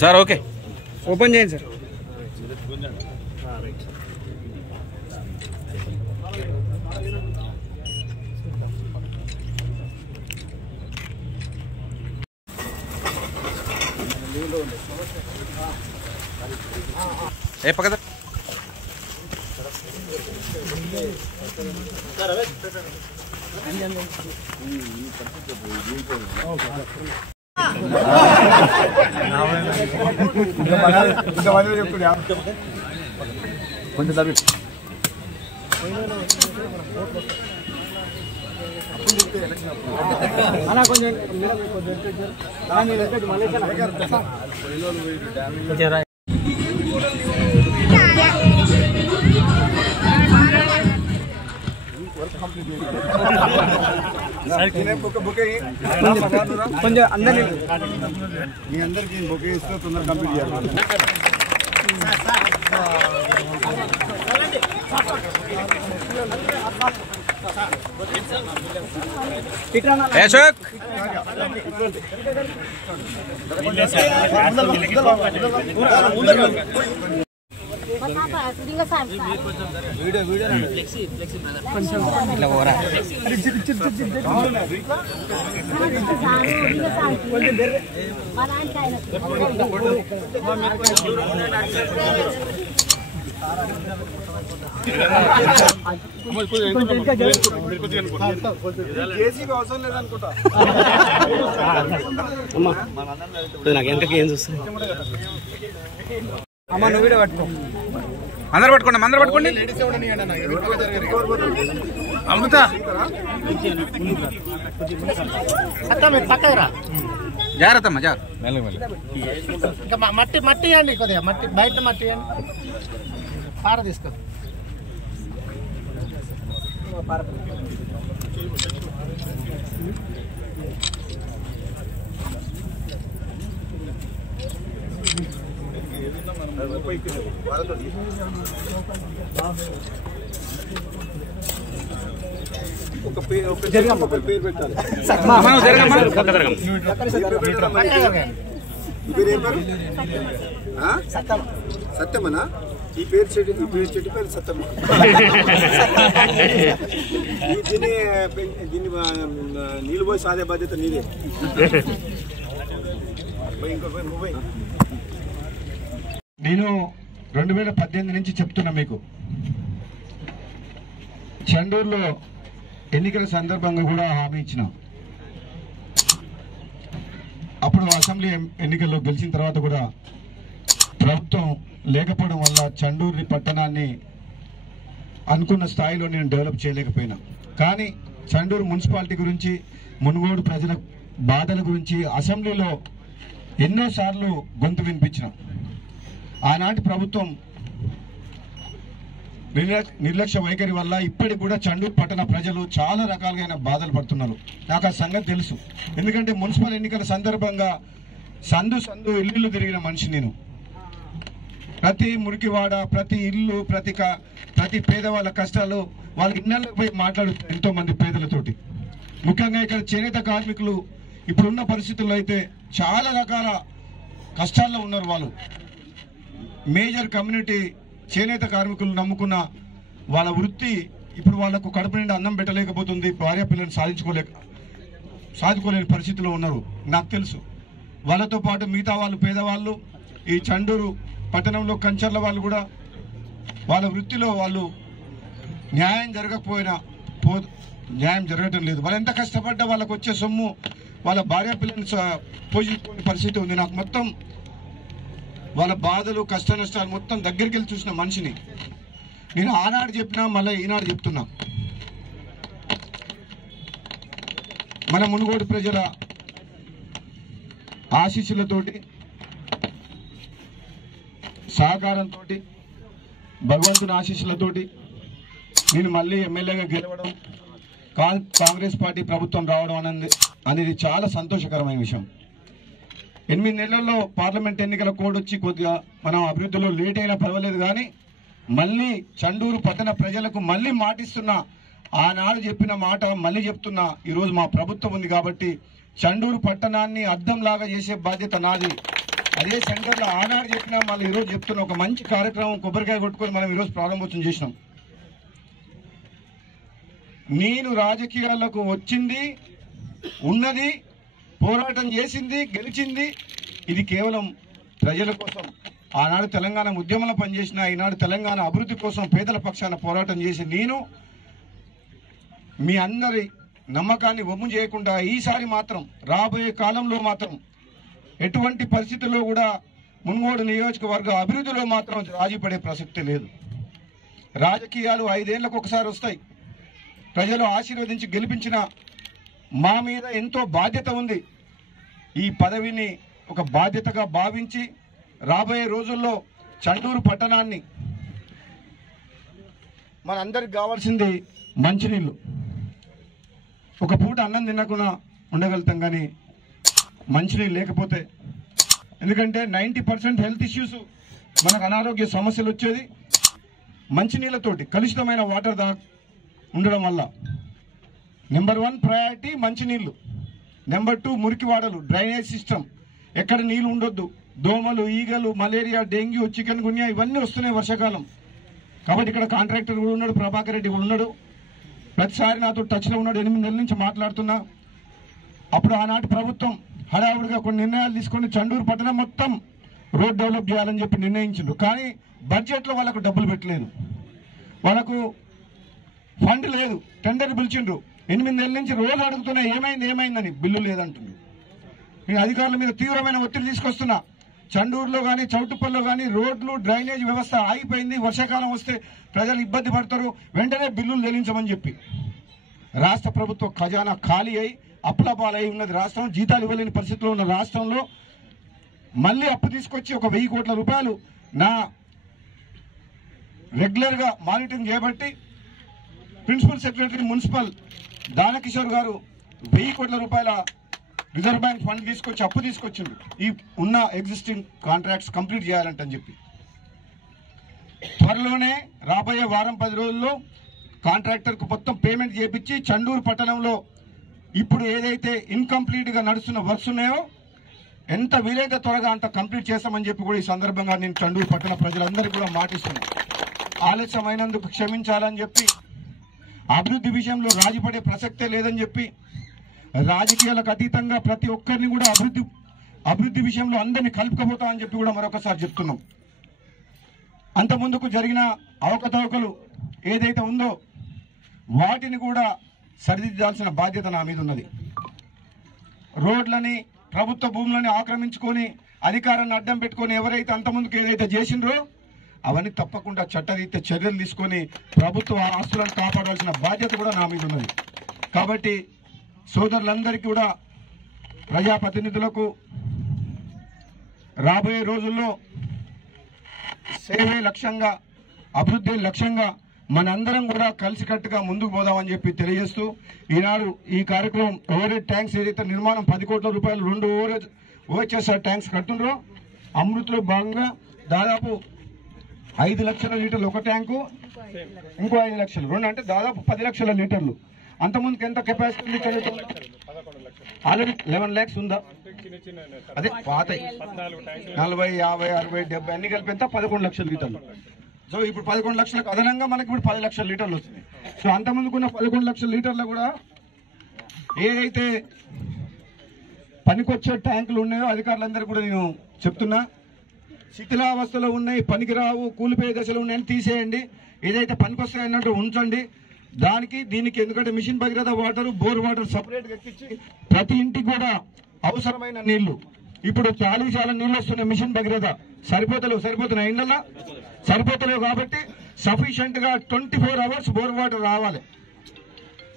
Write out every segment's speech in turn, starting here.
Sir okay open చేయండి sir. ఏ పక్కన కొంచెం తప్పి కొంచెం అందరినీ మీ అందరికి బొకే ఇస్తే తొందరగా కంప్లీట్ చేయాలి. అశోక్ ఇట్లా పోరా అవసరం లేదనుకుంటా. నాకు వెనకకి ఏం చూస్తుంది అమ్మ. నువ్వు వీడియో పట్టుకో. అందరు పట్టుకోండి, అందరు పట్టుకోండి. అమృత జాగ్రత్త అమ్మా, జాగ్రత్త. ఇంకా మట్టి మట్టి ఇవ్వండి, కొద్దిగా మట్టి బయట మట్టి ఇవ్వండి. పార తీసుకో. సత్యమనా? ఈ పేరు చెట్టు పేరు సత్యమ్మ. దీన్ని నీళ్ళు పోయి సాదే బాధ్యత నీదే. నేను 2018 నుంచి చెప్తున్నా మీకు, చండూరులో ఎన్నికల సందర్భంగా కూడా హామీ ఇచ్చిన. అప్పుడు అసెంబ్లీ ఎన్నికల్లో గెలిచిన తర్వాత కూడా ప్రభుత్వం లేకపోవడం వల్ల చండూరు పట్టణాన్ని అనుకున్న స్థాయిలో నేను డెవలప్ చేయలేకపోయినా. కానీ చండూరు మున్సిపాలిటీ గురించి, మునుగోడు ప్రజల బాధల గురించి అసెంబ్లీలో ఎన్నోసార్లు గొంతు వినిపించిన. ఆనాటి ప్రభుత్వం నిర్లక్ష్య వైఖరి వల్ల ఇప్పటికి కూడా చండూరు పట్టణ ప్రజలు చాలా రకాలుగా బాధలు పడుతున్నారు. నాకు ఆ సంగతి తెలుసు. ఎందుకంటే మున్సిపల్ ఎన్నికల సందర్భంగా సందు ఇల్లు తిరిగిన మనిషి నేను. ప్రతి మురికివాడ, ప్రతి ఇల్లు, ప్రతి పేదవాళ్ళ కష్టాలు వాళ్ళ ఇళ్ళకి పోయి మాట్లాడుతారు ఎంతో మంది పేదలతోటి. ముఖ్యంగా ఇక్కడ చేనేత కార్మికులు ఇప్పుడున్న పరిస్థితుల్లో అయితే చాలా రకాల కష్టాల్లో ఉన్నారు. వాళ్ళు మేజర్ కమ్యూనిటీ చేనేత కార్మికులు నమ్ముకున్న వాళ్ళ వృత్తి ఇప్పుడు వాళ్లకు కడుపు నిండా అన్నం పెట్టలేకపోతుంది. భార్య పిల్లల్ని సాధించుకోలేని పరిస్థితిలో ఉన్నారు. నాకు తెలుసు. వాళ్ళతో పాటు మిగతా వాళ్ళు, పేదవాళ్ళు, ఈ చండూరు పట్టణంలో కంచర్ల వాళ్ళు కూడా వాళ్ళ వృత్తిలో వాళ్ళు న్యాయం జరగటం లేదు. వాళ్ళు ఎంత కష్టపడ్డా వాళ్ళకు వచ్చే సొమ్ము వాళ్ళ భార్య పిల్లల్ని పోషించుకునే పరిస్థితి ఉంది. నాకు మొత్తం వాళ్ళ బాధలు, కష్ట నష్టాలు మొత్తం దగ్గరికి వెళ్ళి చూసిన మనిషిని నేను. ఆనాడు చెప్పినా, మళ్ళీ ఈనాడు చెప్తున్నా, మన మునుగోడు ప్రజల ఆశీస్సులతోటి సహకారంతో భగవంతుని ఆశీస్సులతోటి నేను మళ్ళీ ఎమ్మెల్యేగా గెలవడం కాంగ్రెస్ పార్టీ ప్రభుత్వం రావడం అనేది చాలా సంతోషకరమైన విషయం. 8 నెలల్లో పార్లమెంట్ ఎన్నికల కోడ్ వచ్చి కొద్దిగా మనం అభివృద్ధిలో లేట్ అయినా పర్వాలేదు, కానీ మళ్ళీ చండూరు పట్టణ ప్రజలకు మళ్ళీ మాటిస్తున్నా, ఆనాడు చెప్పిన మాట మళ్ళీ చెప్తున్నా. ఈరోజు మా ప్రభుత్వం ఉంది కాబట్టి చండూరు పట్టణాన్ని అద్దంలాగా చేసే బాధ్యత నాది. అదే సెంటర్లో ఆనాడు చెప్పినా మళ్ళీ ఈరోజు చెప్తున్నా. ఒక మంచి కార్యక్రమం కొబ్బరికాయ కొట్టుకొని మనం ఈరోజు ప్రారంభోత్సవం చేసినాం. నేను రాజకీయాలకు వచ్చింది, ఉన్నది, పోరాటం చేసింది, గెలిచింది ఇది కేవలం ప్రజల కోసం. ఆనాడు తెలంగాణ ఉద్యమంలో పనిచేసిన, ఈనాడు తెలంగాణ అభివృద్ధి కోసం పేదల పక్షాన పోరాటం చేసి నేను మీ అందరి నమ్మకాన్ని వమ్ము చేయకుండా ఈసారి మాత్రం రాబోయే కాలంలో మాత్రం ఎటువంటి పరిస్థితుల్లో కూడా మున్గోడు నియోజకవర్గ అభివృద్ధిలో మాత్రం రాజీ పడే ప్రసక్తి లేదు. రాజకీయాలు 5 ఏళ్లకు ఒకసారి వస్తాయి. ప్రజలు ఆశీర్వదించి గెలిపించిన మా మీద ఎంతో బాధ్యత ఉంది. ఈ పదవిని ఒక బాధ్యతగా భావించి రాబోయే రోజుల్లో చండూరు పట్టణాన్ని మనందరికి కావాల్సింది మంచినీళ్ళు. ఒక పూట అన్నం తినకుండా ఉండగలుగుతాం, కానీ మంచినీళ్ళు లేకపోతే, ఎందుకంటే 90% హెల్త్ ఇష్యూస్ మనకు అనారోగ్య సమస్యలు వచ్చేది మంచినీళ్ళతోటి, కలుషితమైన వాటర్ ఉండడం వల్ల. నెంబర్ 1 ప్రయారిటీ మంచినీళ్ళు. నెంబర్ 2 మురికి వాడలు, డ్రైనేజ్ సిస్టమ్. ఎక్కడ నీళ్లు ఉండొద్దు. దోమలు, ఈగలు, మలేరియా, డెంగ్యూ, చికెన్ గున్యా ఇవన్నీ వస్తున్నాయి వర్షాకాలం. కాబట్టి ఇక్కడ కాంట్రాక్టర్ కూడా ఉన్నాడు, ప్రభాకర్ రెడ్డి కూడా ఉన్నాడు. ప్రతిసారి నాతో టచ్లో ఉన్నాడు. 8 నెలల నుంచి మాట్లాడుతున్నా. అప్పుడు ఆనాటి ప్రభుత్వం హడావుడిగా కొన్ని నిర్ణయాలు తీసుకొని చండూరు పట్టణం మొత్తం రోడ్ డెవలప్ చేయాలని చెప్పి నిర్ణయించిండ్రు. కానీ బడ్జెట్లో వాళ్ళకు డబ్బులు పెట్టలేదు, వాళ్ళకు ఫండ్ లేదు. టెండర్ పిలిచిండ్రు. 8 నెలల నుంచి రోజు అడుగుతున్నా ఏమైందని, బిల్లు లేదంటుంది. నేను అధికారుల మీద తీవ్రమైన ఒత్తిడి తీసుకొస్తున్నా. చండూరులో కానీ చౌటుప్పల్లో కానీ రోడ్లు, డ్రైనేజ్ వ్యవస్థ ఆగిపోయింది. వర్షాకాలం వస్తే ప్రజలు ఇబ్బంది పడతారు, వెంటనే బిల్లులు చెల్లించమని చెప్పి. రాష్ట్ర ప్రభుత్వ ఖజానా ఖాళీ అయి అప్పులపాలై ఉన్నది రాష్ట్రం. జీతాలు ఇవ్వలేని పరిస్థితిలో ఉన్న రాష్ట్రంలో మళ్ళీ అప్పు తీసుకొచ్చి ఒక 1000 కోట్ల రూపాయలు నా రెగ్యులర్గా మానిటరింగ్ చేయబట్టి ప్రిన్సిపల్ సెక్రటరీ మున్సిపల్ దానకిషోర్ గారు 1000 కోట్ల రూపాయల రిజర్వ్ బ్యాంక్ ఫండ్ తీసుకొచ్చి అప్పు తీసుకొచ్చిండు. ఈ ఉన్న ఎగ్జిస్టింగ్ కాంట్రాక్ట్స్ కంప్లీట్ చేయాలంటని చెప్పి త్వరలోనే రాబోయే వారం 10 రోజుల్లో కాంట్రాక్టర్కు మొత్తం పేమెంట్ చేపించి చండూరు పట్టణంలో ఇప్పుడు ఏదైతే ఇన్కంప్లీట్ గా నడుస్తున్న వర్క్స్ ఉన్నాయో ఎంత వీలైతే త్వరగా అంత కంప్లీట్ చేస్తామని చెప్పి కూడా ఈ సందర్భంగా నేను చండూరు పట్టణ ప్రజలందరికీ కూడా మాటిస్తున్నాను. ఆలస్యమైనందుకు క్షమించాలని చెప్పి, అభివృద్ధి విషయంలో రాజీపడే ప్రసక్తే లేదని చెప్పి, రాజకీయాలకు అతీతంగా ప్రతి ఒక్కరిని కూడా అభివృద్ధి విషయంలో అందరినీ కలుపుకపోతామని చెప్పి కూడా మరొకసారి చెప్తున్నాం. అంత ముందుకు జరిగిన అవకతవకలు ఏదైతే ఉందో వాటిని కూడా సరిదిద్దాల్సిన బాధ్యత నా మీద ఉన్నది. రోడ్లని, ప్రభుత్వ భూములని ఆక్రమించుకొని అధికారాన్ని అడ్డం పెట్టుకొని ఎవరైతే అంతకుముందుకు ఏదైతే చేసిండ్రో అవన్నీ తప్పకుండా చట్టరీత్యా చర్యలు తీసుకొని ప్రభుత్వ ఆస్తులను కాపాడాల్సిన బాధ్యత కూడా నా మీద ఉన్నది. కాబట్టి సోదరులందరికీ కూడా, ప్రజాప్రతినిధులకు రాబోయే రోజుల్లో సేవే లక్ష్యంగా, అభివృద్ధి లక్ష్యంగా మనందరం కూడా కలిసికట్టుగా ముందుకు పోదామని చెప్పి తెలియజేస్తూ, ఈనాడు ఈ కార్యక్రమం ఓవరేజ్ ట్యాంక్స్ ఏదైతే నిర్మాణం 10 కోట్ల రూపాయలు 2 ఓహెచ్ఎస్ఆర్ ట్యాంక్స్ కడుతుండ్రో, అమృత్లో భాగంగా దాదాపు 5 లక్షల లీటర్లు ఒక ట్యాంకు, ఇంకో 5 లక్షలు, 2 అంటే దాదాపు 10 లక్షల లీటర్లు. అంతకుముందుకు ఎంత కెపాసిటీ ఉంది? ఆల్రెడీ 11 lakhs ఉందా? అదే పాత 40, 50, 60, 70 అన్ని కలిపి ఎంత 11 లక్షల లీటర్లు. సో ఇప్పుడు 11 లక్షలకు అదనంగా మనకి ఇప్పుడు 10 లక్షల లీటర్లు వస్తున్నాయి. సో అంతకుముందుకున్న 11 లక్షల లీటర్లు కూడా ఏదైతే పనికొచ్చే ట్యాంకులు ఉన్నాయో అధికారులందరూ కూడా నేను చెప్తున్నా, శిథిలావస్థలో ఉన్నాయి, పనికిరావు, కూలిపోయే దశలో ఉన్నాయని తీసేయండి. ఏదైతే పనికొస్తాయన్నట్టు ఉంచండి. దీనికి ఎందుకంటే mission Bhagiratha water, bore water separate గా ఎక్కించి ప్రతి ఇంటికి కూడా అవసరమైన నీళ్లు, ఇప్పుడు చాలా నీళ్లు వస్తున్నాయి. మిషన్ భగీరథ సరిపోతున్నాయి, ఇండ్లలో సరిపోతలేవు. కాబట్టి సఫిషియెంట్ గా 24 hours బోర్ వాటర్ రావాలి.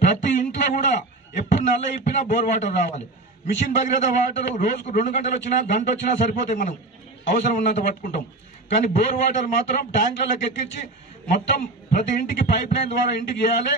ప్రతి ఇంట్లో కూడా ఎప్పుడు నల్ల ఇప్పినా బోర్ వాటర్ రావాలి. మిషన్ భగీరథ వాటర్ రోజుకు 2 గంటలు వచ్చినా గంట వచ్చినా సరిపోతాయి, మనం అవసరం ఉన్నంత పట్టుకుంటాం. కానీ బోర్ వాటర్ మాత్రం ట్యాంకులకు ఎక్కించి మొత్తం ప్రతి ఇంటికి పైప్ లైన్ ద్వారా ఇంటికి చేయాలి.